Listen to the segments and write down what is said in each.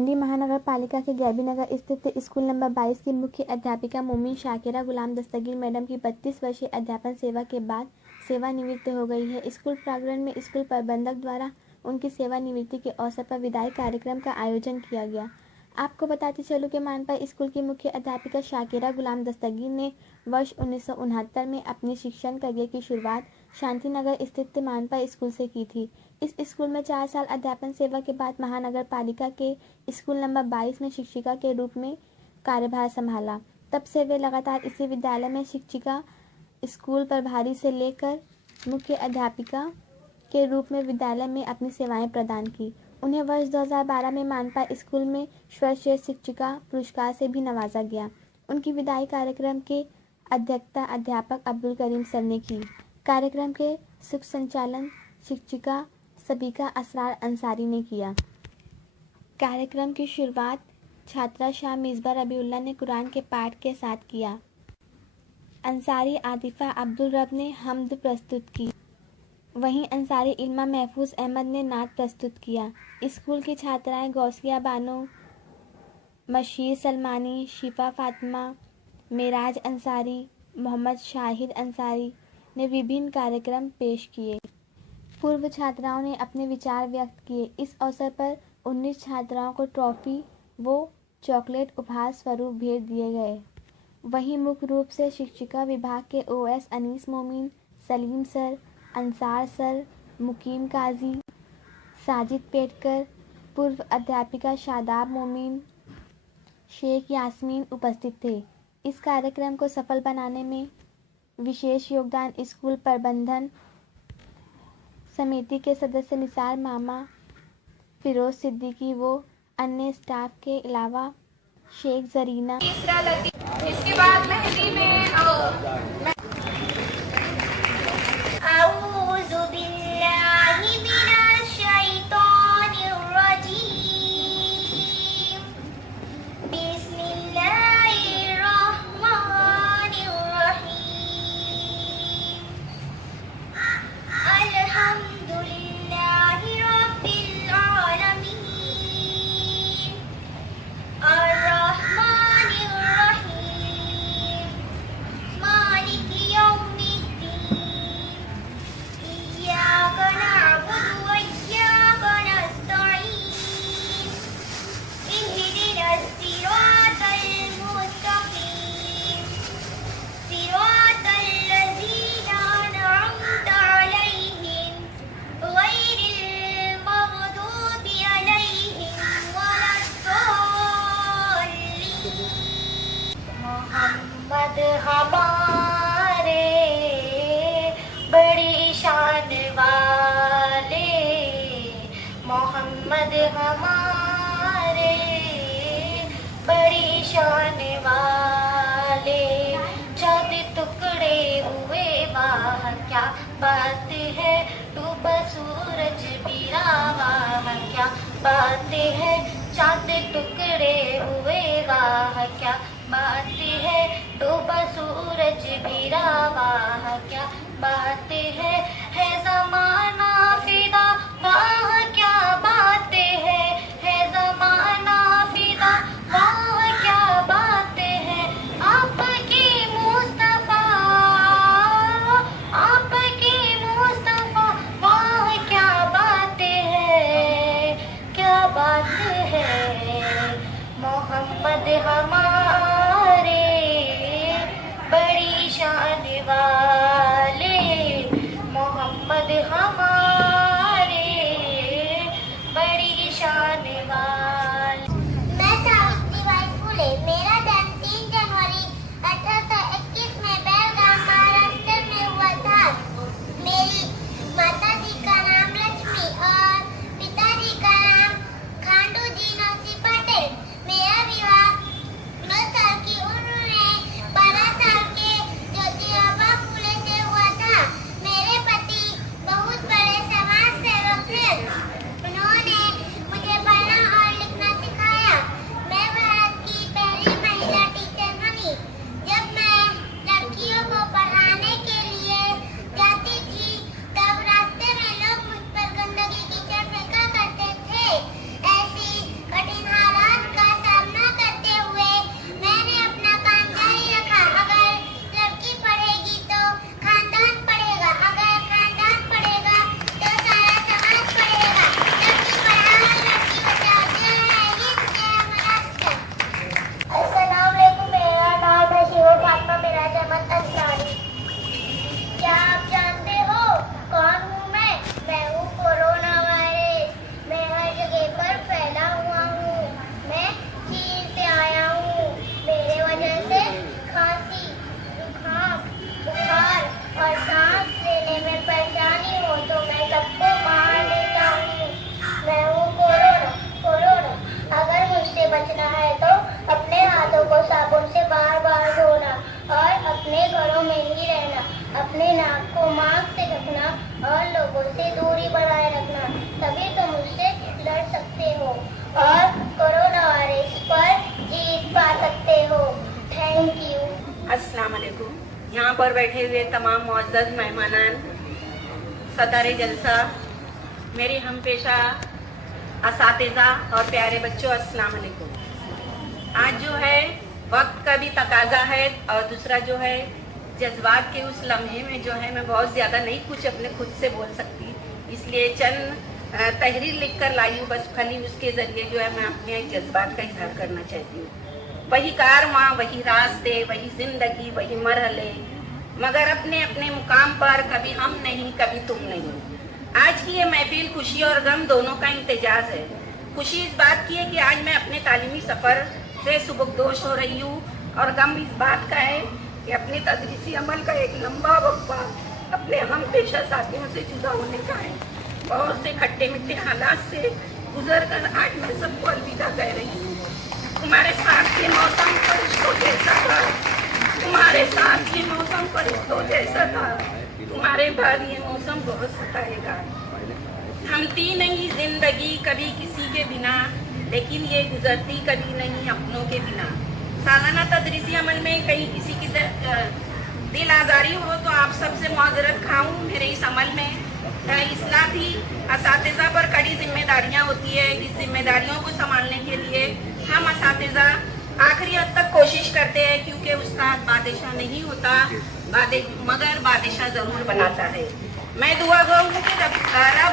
मंडी महानगर पालिका के गैबी नगर स्थित स्कूल नंबर 22 की मुख्य अध्यापिका मोमिन शाकिरा गुलाम दस्तगीर मैडम की 32 वर्षीय अध्यापन सेवा के बाद सेवानिवृत्त हो गई है। स्कूल प्रांगण में स्कूल प्रबंधक द्वारा उनकी सेवानिवृत्ति के अवसर पर विदाई कार्यक्रम का आयोजन किया गया। आपको बताते चलूं कि मानपा स्कूल की मुख्य अध्यापिका शाकिरा गुलाम दस्तगीर ने वर्ष 1969 में अपनी शिक्षण करियर की शुरुआत शांतिनगर स्थित मानपा स्कूल से की थी। इस स्कूल में 4 साल अध्यापन सेवा के बाद महानगर पालिका के स्कूल नंबर 22 में शिक्षिका के रूप में कार्यभार संभाला। तब से वे लगातार इसी विद्यालय में शिक्षिका, स्कूल प्रभारी से लेकर मुख्य अध्यापिका के रूप में विद्यालय में अपनी सेवाएं प्रदान की। उन्हें वर्ष 2012 में मानपा स्कूल में सर्वश्रेष्ठ शिक्षिका पुरस्कार से भी नवाजा गया। उनकी विदाई कार्यक्रम की अध्यक्षता अध्यापक अब्दुल करीम सर ने की। कार्यक्रम के सुख संचालन शिक्षिका सबीका असरार अंसारी ने किया। कार्यक्रम की शुरुआत छात्रा शाह मिसबा रबीउल्ला ने कुरान के पाठ के साथ किया। अंसारी आतिफा अब्दुल रब ने हम्द प्रस्तुत की। वहीं अंसारी इल्मा महफूज अहमद ने नात प्रस्तुत किया। स्कूल की छात्राएं गौसिया बानो, मशीर सलमानी, शिफा फातिमा, मेराज अंसारी, मोहम्मद शाहिद अंसारी ने विभिन्न कार्यक्रम पेश किए। पूर्व छात्राओं ने अपने विचार व्यक्त किए। इस अवसर पर 19 छात्राओं को ट्रॉफी व चॉकलेट उपहार स्वरूप भेंट दिए गए। वहीं मुख्य रूप से शिक्षिका विभाग के ओएस अनीस मोमिन, सलीम सर, अंसार सर, मुकीम काजी, साजिद पेटकर, पूर्व अध्यापिका शादाब मोमिन, शेख यास्मीन उपस्थित थे। इस कार्यक्रम को सफल बनाने में विशेष योगदान स्कूल प्रबंधन समिति के सदस्य निसार मामा, फिरोज सिद्दीकी व अन्य स्टाफ के अलावा शेख जरीना। इसके बाद मेहंदी में हमारे बड़ी शान वाले, मोहम्मद हमारे बड़ी शान वाले, चांद टुकड़े हुए वाह क्या बात है, डूबा सूरज भी वाह क्या बात है, चांद टुकड़े हुए वाह क्या बात है, डूबा सूरज भी वाह क्या बात है ज़माना फिदा वाह क्या बात है ज़माना फिदा वाह क्या बात है, आपकी मुस्तफा वाह क्या बात है, क्या बात है, मोहम्मद हमारे बड़ी शान वाले, मोहम्मद हमारे बड़ी शान वाले। मैं सावित्रीबाई फुले। मेरा जन्म 3 जनवरी 1821 में बेलगाम महाराष्ट्र में हुआ था। मेरी माता जी का नाम लक्ष्मी और पिताजी का नाम खांडू जी नरसिंह पटेल। मेरा विवाह बचना है तो अपने हाथों को साबुन से बार बार धोना और अपने घरों में ही रहना, अपने नाक को मास्क से ढकना और लोगों से दूरी बनाए रखना, तभी तुम उससे लड़ सकते हो और कोरोना वायरस पर जीत पा सकते हो। Thank you. अस्सलाम वालेकुम। यहाँ पर बैठे हुए तमाम मुअज़्ज़ज़ मेहमानान, सदारे जलसा, मेरे हम पेशा असातिज़ा और प्यारे बच्चों, अस्सलाम वालेकुम। आज जो है वक्त का भी तकाजा है और दूसरा जो है जज्बात के उस लम्हे में जो है मैं बहुत ज़्यादा नहीं कुछ अपने खुद से बोल सकती, इसलिए चंद तहरीर लिख कर लाई हूँ, बस खाली उसके ज़रिए जो है मैं अपने जज्बात का इजहार करना चाहती हूँ। वही कारवां, वही रास्ते, वही ज़िंदगी, वही मरहले, मगर अपने अपने मुकाम पर कभी हम नहीं कभी तुम नहीं। आज की ये महफिल खुशी और गम दोनों का इम्तिजाज है। खुशी इस बात की है कि आज मैं अपने तालीमी सफ़र से सुबकदोश हो रही हूँ और गम इस बात का है कि अपने तदरीसी अमल का एक लंबा वक्फा अपने हम पेशा साथियों से जुदा होने का है। बहुत से खट्टे मिट्टे हालात से गुजर कर आज मैं सबको अलविदा कह रही हूँ। तुम्हारे साथ ये मौसम फरिश्तों जैसा था, तुम्हारे साथ ये मौसम फरिश्तों जैसा था, तुम्हारे बाद ये मौसम बहुत सताएगा। थमती नहीं जिंदगी कभी किसी के बिना, लेकिन ये गुजरती कभी नहीं अपनों के बिना। सालाना तदरीसी अमल में कहीं किसी की दिल आज़ारी हो तो आप सबसे माजरत खाऊं। मेरे इस अमल में इसलाह थी, असातिज़ा पर कड़ी जिम्मेदारियां होती है। इस जिम्मेदारियों को संभालने के लिए हम असातिज़ा आखिरी हद तक कोशिश करते हैं, क्योंकि उस्ताद बादशाह नहीं होता मगर बादशाह ज़रूर बनाता है। मैं दुआ गो हूँ कि रब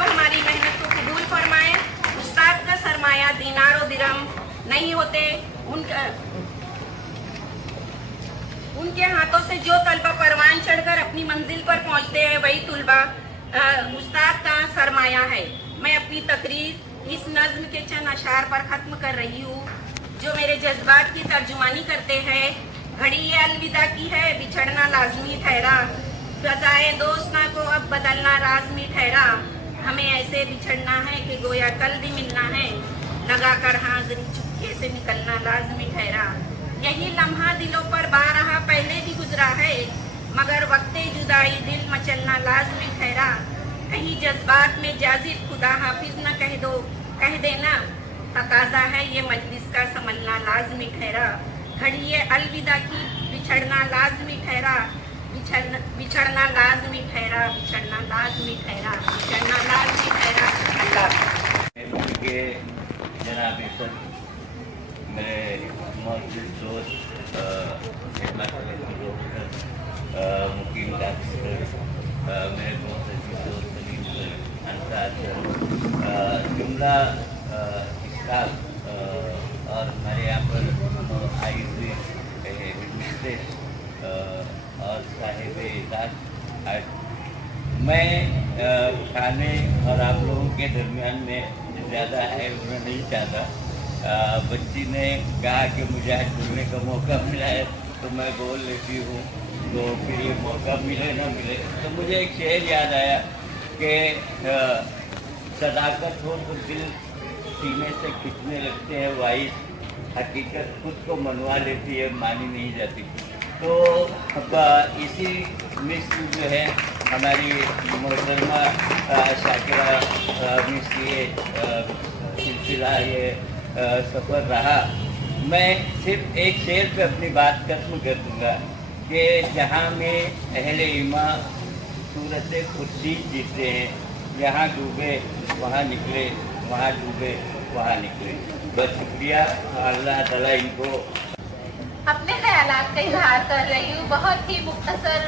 हमारी मेहनत को कबूल फरमाए। उस्ताद का सरमाया दीनार और दिरहम नहीं होते, उनके हाथों से जो तलबा परवान चढ़कर अपनी मंजिल पर पहुँचते हैं वही तुलबा उस्ताद का सरमाया है। मैं अपनी तकरीर इस नज्म के चंद अशार पर ख़त्म कर रही हूँ जो मेरे जज्बात की तर्जुमानी करते हैं। घड़ी ये अलविदा की है, बिछड़ना लाजमी ठहरा, फ़ज़ाए दोस्तना को अब बदलना लाजमी ठहरा। हमें ऐसे बिछड़ना है कि गोया कल भी मिलना है, लगा कर हाज़िरी चुपके से निकलना लाजमी ठहरा। यही लम्हा दिलों पर बारहा पहले भी गुजरा है, मगर वक्ते जुदाई दिल मचलना लाजमी ठहरा। कहीं जज्बात में जाजिब खुदा हाफिज न कह दो, कह देना तकाजा है ये मजलिस का संभलना लाजमी ठहरा। घड़ी ये अलविदा की, बिछड़ना लाजमी ठहरा, बिछड़ना लाजमी ठहरा, बिछड़ना लाजमी ठहरा, बिछड़ना लाजमी ठहरा। अल्लाह के जनाब इज़्ज़त मेरे मौजूद दोस्त मुकीम डॉक्टर, मेरे बहुत अच्छे दोस्त सलीम अंसार, जुमला स्टाफ और हमारे यहाँ पर आई हुई और साहिब इजाज़, मैं खाने और आप लोगों के दरमियान में ज़्यादा है उन्हें नहीं चाहता। बच्ची ने कहा कि मुझे आज बोलने का मौका मिला है तो मैं बोल लेती हूँ, तो फिर ये मौका मिले ना मिले तो मुझे एक शेर याद आया कि सदाकत हो तो दिल सीने से खिंचने लगते हैं वाइस, हकीकत खुद को मनवा लेती है, मानी नहीं जाती। तो इसी मिस्र जो है हमारी मोहतरमा शाकिरा मिस ये सिलसिला ये सफ़र रहा। मैं सिर्फ एक शेर पे अपनी बात खत्म कर दूँगा कि जहाँ में अहले ईमा सूरत खुर्शी जीते हैं, यहाँ डूबे वहाँ निकले, वहाँ डूबे वहाँ निकले। बस शुक्रिया, अल्लाह ताला इनको। अपने ख्यालात का इजहार कर रही हूँ बहुत ही मुख्तसर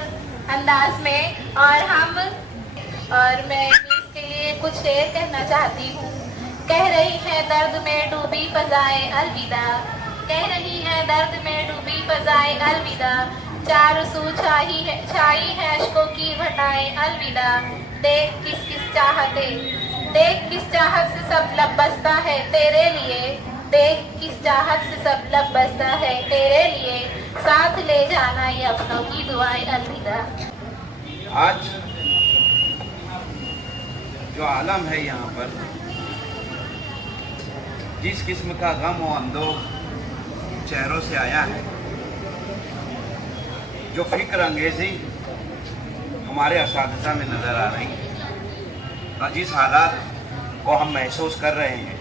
अंदाज में, और मैं इसके लिए कुछ शेर कहना चाहती हूँ। कह रही है दर्द में डूबी फ़ज़ाए अलविदा, कह रही है दर्द में डूबी फ़ज़ाए अलविदा, चार सू छाई है अश्कों की घटाएं अलविदा। देख किस किस चाहते, देख किस चाहत से सब लब बसता है तेरे लिए, देख किस चाहत से सब लब बसता है तेरे लिए, साथ ले जाना ये अपनों की दुआएं अलविदा। आज जो आलम है यहाँ पर, जिस किस्म का गम और अंदोख चेहरों से आया है, जो फिक्र अंगेजी हमारे असातिज़ा में नज़र आ रही है और जिस हालात को हम महसूस कर रहे हैं।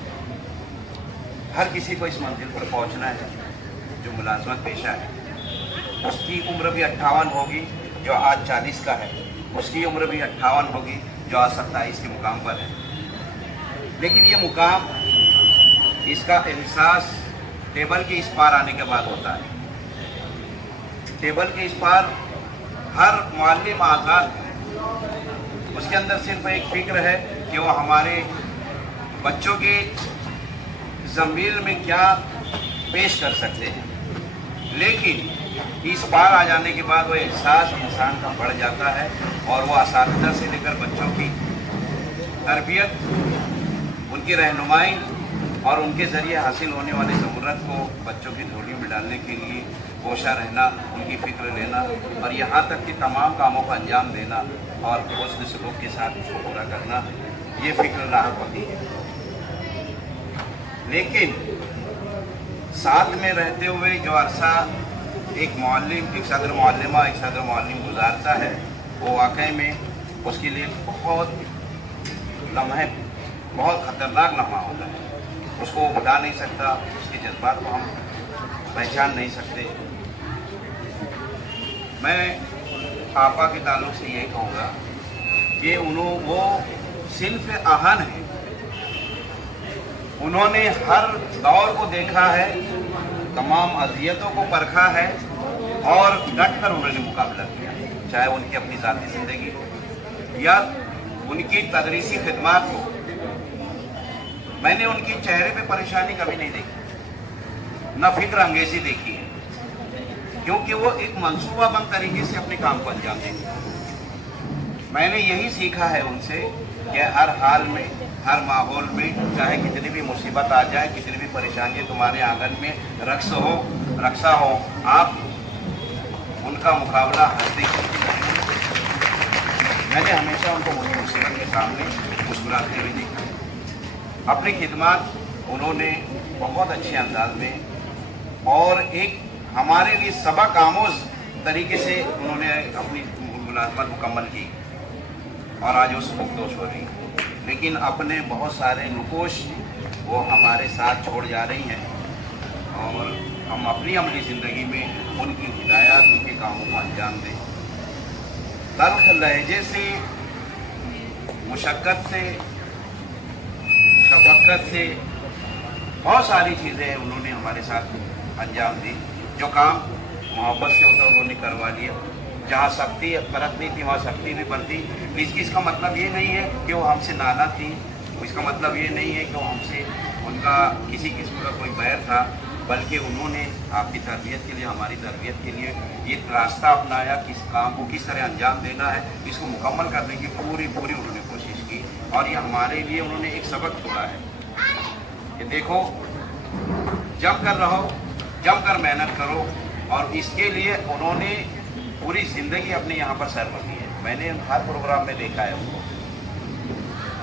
हर किसी को इस मंजिल पर पहुंचना है जो मुलाजमत पेशा है। उसकी उम्र भी 58 होगी जो आज 40 का है, उसकी उम्र भी 58 होगी जो आज 27 के मुकाम पर है। लेकिन ये मुकाम, इसका एहसास टेबल के इस पार आने के बाद होता है। टेबल के इस पार हर मुअल्लिम आज़ाद है। उसके अंदर सिर्फ एक फिक्र है कि वो हमारे बच्चों के ज़मील में क्या पेश कर सकते हैं। लेकिन इस पार आ जाने के बाद वो एहसास इंसान का बढ़ जाता है और वो असातिज़ा से लेकर बच्चों की तरबियत, उनकी रहनुमाई और उनके ज़रिए हासिल होने वाली ज़रूरत को बच्चों की झोलियों में डालने के लिए कोशा रहना, उनकी फ़िक्र लेना और यहाँ तक कि तमाम कामों को अंजाम देना और हुस्न सलूक के साथ उसको पूरा करना, ये फ़िक्र लाहक होती है। लेकिन साथ में रहते हुए जो अरसा एक मुअल्लिम, एक सदर मुअल्लिमा, एक सदर मुअल्लिम गुजारता है, वो वाकई में उसके लिए बहुत लम्हे, बहुत ख़तरनाक लम्हा होता है। उसको वो भुला नहीं सकता, उसके जज्बात को हम पहचान नहीं सकते। मैं आपा के ताल्लुक़ से यही कहूँगा कि वो सिन्फ़ आहन है। उन्होंने हर दौर को देखा है, तमाम अज़ियतों को परखा है और डट कर उन्होंने मुकाबला किया, चाहे उनकी अपनी ज़ाती ज़िंदगी या उनकी तदरीसी खिदमात को। मैंने उनकी चेहरे पे परेशानी कभी नहीं देखी, न फिक्र अंगेजी देखी है, क्योंकि वो एक मंसूबाबंद तरीके से अपने काम को अंजाम देते। मैंने यही सीखा है उनसे कि हर हाल में, हर माहौल में, चाहे कितनी भी मुसीबत आ जाए, कितनी भी परेशानी तुम्हारे आंगन में रक्षा हो, आप उनका मुकाबला हंसते करते हैं। मैंने हमेशा उनको मुसीबत के सामने मुस्कुराते हुए देखा। अपनी खिदमत उन्होंने बहुत अच्छे अंदाज में और एक हमारे लिए सबक आमोज तरीके से उन्होंने अपनी मुलाजमत मुकम्मल की और आज वो सुबुकदोश हो रही है। लेकिन अपने बहुत सारे नुकोश वो हमारे साथ छोड़ जा रही हैं और हम अपनी अमली ज़िंदगी में उनकी हिदायत, उनके कामों को अंजाम दें। तल्ख लहजे से, मुशक्क़त से, शफ़क़त से बहुत सारी चीज़ें उन्होंने हमारे साथ अंजाम दी। जो काम मोहब्बत से होता उन्होंने करवा लिया। जहाँ सख्ती बरतनी थी वहाँ सख्ती भी बरती। इसका मतलब ये नहीं है कि वो हमसे नाला थी, इसका मतलब ये नहीं है कि वो हमसे उनका किसी किस्म का कोई बैर था, बल्कि उन्होंने आपकी तरबियत के लिए, हमारी तरबियत के लिए ये रास्ता अपनाया, किस काम को किस तरह अंजाम देना है, इसको मुकम्मल करने की पूरी उन्होंने कोशिश की। और ये हमारे लिए उन्होंने एक सबक छोड़ा है कि देखो, जम कर रहो, जम कर मेहनत करो। और इसके लिए उन्होंने पूरी ज़िंदगी अपने यहाँ पर सर्व की है। मैंने हर प्रोग्राम में देखा है उनको,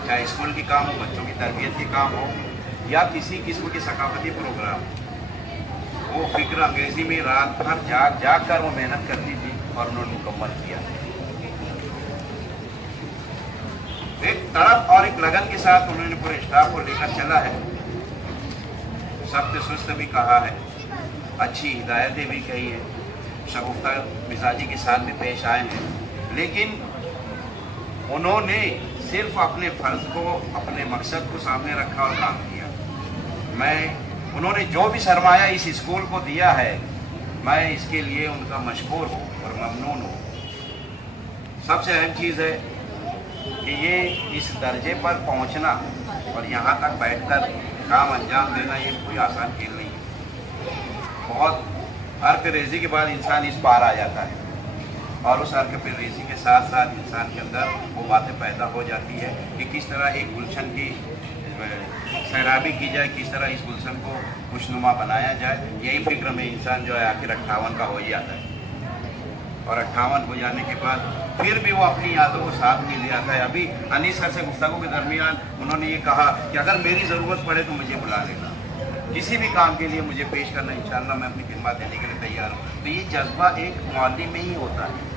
चाहे स्कूल के काम हो, बच्चों की तरबियत के काम हो या किसी किस्म के सकाफती प्रोग्राम, वो फिक्र अंगेजी में रात भर जाग कर वो मेहनत करती थी और उन्होंने मुकम्मल किया। एक तरफ और एक लगन के साथ उन्होंने पूरे स्टाफ को लेकर चला है। सख्त सुस्त भी कहा है, अच्छी हिदायतें भी कही हैं, शगुफ्ता मिजाजी के साथ भी पेश आए हैं। लेकिन उन्होंने सिर्फ अपने फ़र्ज़ को, अपने मकसद को सामने रखा और काम किया। उन्होंने जो भी सरमाया इस स्कूल को दिया है, मैं इसके लिए उनका मशकूर हूँ और ममनून हूँ। सबसे अहम चीज़ है कि ये इस दर्जे पर पहुँचना और यहाँ तक बैठकर काम अंजाम देना, ये कोई आसान खेल नहीं है। बहुत अर्क रेज़ी के बाद इंसान इस पार आ जाता है और उस अर्क रेज़ी के साथ साथ इंसान के अंदर वो बातें पैदा हो जाती है कि किस तरह एक गुलशन की सैराबी की जाए, किस तरह इस गुलशन को खुशनुमा बनाया जाए। यही फिक्र में इंसान जो है आखिर 58 का हो ही आता है और 58 हो जाने के बाद फिर भी वो अपनी यादों को साथ में ले आता है। अभी अनीस सर से गुफ्तगू के दरमियान उन्होंने ये कहा कि अगर मेरी ज़रूरत पड़े तो मुझे बुला लेना। किसी भी काम के लिए मुझे पेश करना, इंशाल्लाह मैं अपनी खिदमत देने के लिए तैयार हूँ। तो ये जज्बा एक मौलवी में ही होता है।